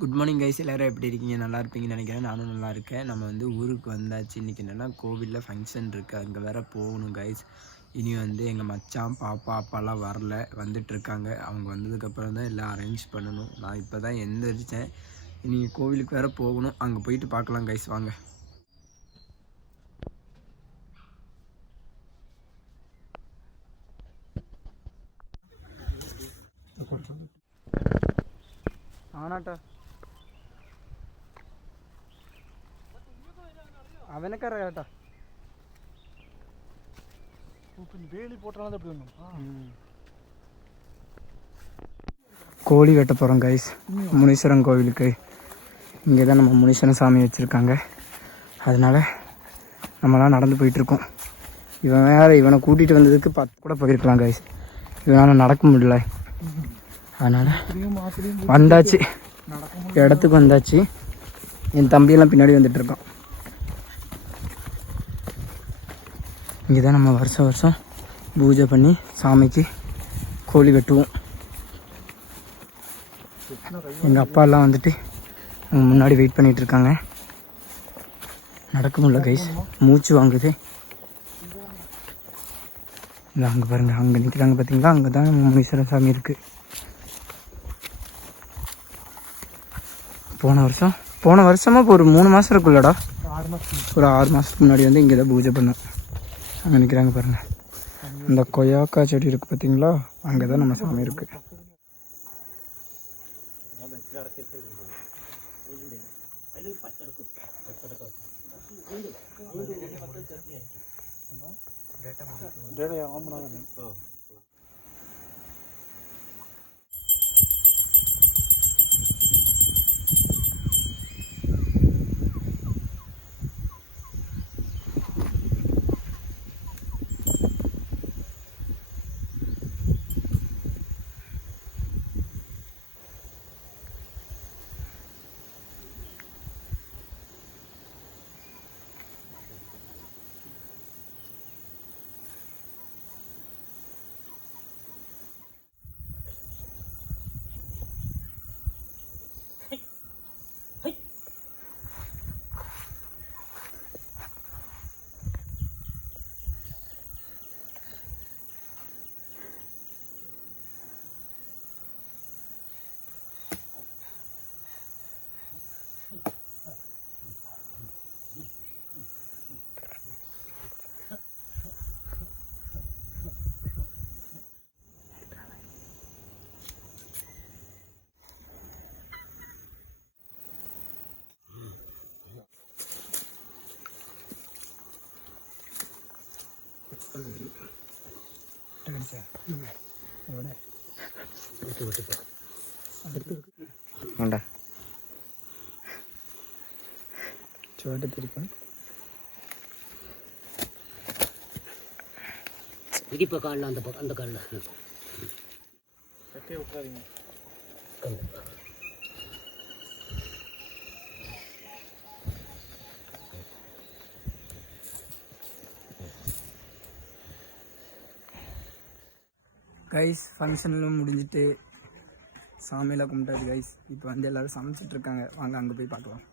Good morning guys, எல்லோரும் எப்படி இருக்கீங்க? நல்லா இருப்பீங்கன்னு நினைக்கிறேன். நானும் நல்லா இருக்கேன். நம்ம வந்து ஊருக்கு வந்தாச்சு. இன்றைக்கி என்னென்னா கோவிலில் ஃபங்க்ஷன் இருக்குது, அங்கே வேறு போகணும் கைஸ். இனி வந்து எங்கள் மச்சான் பாப்பா அப்பாலாம் வரல, வந்துட்டுருக்காங்க. அவங்க வந்ததுக்கப்புறம் தான் எல்லாம் அரேஞ்ச் பண்ணணும். நான் இப்போ தான் எந்திரிச்சேன். இனி கோவிலுக்கு வேறு போகணும், அங்கே போயிட்டு பார்க்கலாம் கைஸ். வாங்க. ஆனாட்டா அவனுக்கார கேட்டா வேலி போட்டாலும் எப்படி ஒன்றும் கோழி வெட்ட போகிறோம் கைஸ். முனீஸ்வரன் கோவிலுக்கு இங்கே தான் நம்ம முனீஸ்வரன் சாமி வச்சுருக்காங்க. அதனால் நம்மளாம் நடந்து போயிட்டுருக்கோம். இவன் வேறு, இவனை கூட்டிகிட்டு வந்ததுக்கு 10 கூட போயிருக்கலாம் கைஸ். இவனால் நடக்க முடியல. அதனால் வந்தாச்சு, இடத்துக்கு வந்தாச்சு. என் தம்பியெல்லாம் பின்னாடி வந்துட்டுருக்கான். இங்கே தான் நம்ம வருஷம் பூஜை பண்ணி சாமிக்கு கோழி வெட்டுவோம். எங்கள் அப்பாலாம் வந்துட்டு அவங்க முன்னாடி வெயிட் பண்ணிகிட்ருக்காங்க. நடக்க முடியல கைஸ், மூச்சு வாங்குது. இல்லை அங்கே பாருங்கள், அங்கே நிற்கிறாங்க பார்த்தீங்களா? அங்கே தான் முனீஸ்வரன் சாமி இருக்குது. போன வருஷமாக ஒரு 3 மாதம் இருக்குல்லடா, ஒரு 6 மாதத்துக்கு முன்னாடி வந்து இங்கே தான் பூஜை பண்ணோம். அங்கே நிற்கிறாங்க பாருங்கள், இந்த கொய்யாக்கா செடி இருக்குது பார்த்தீங்களா? அங்கே தான் நம்ம சாமி இருக்குது. வேண்டா சோட்டு திருப்பேன். இடிப்ப காலில் அந்த பக்கம், அந்த காலில் கட்டியே விட்டுறாதீங்க. கைஸ், ஃபங்க்ஷன்லாம் முடிஞ்சிட்டு சாமியெல்லாம் கும்பிட்டாச்சு கைஸ். இப்போ வந்து எல்லோரும் சமைச்சிட்ருக்காங்க. வாங்க அங்கே போய் பார்க்கலாம்.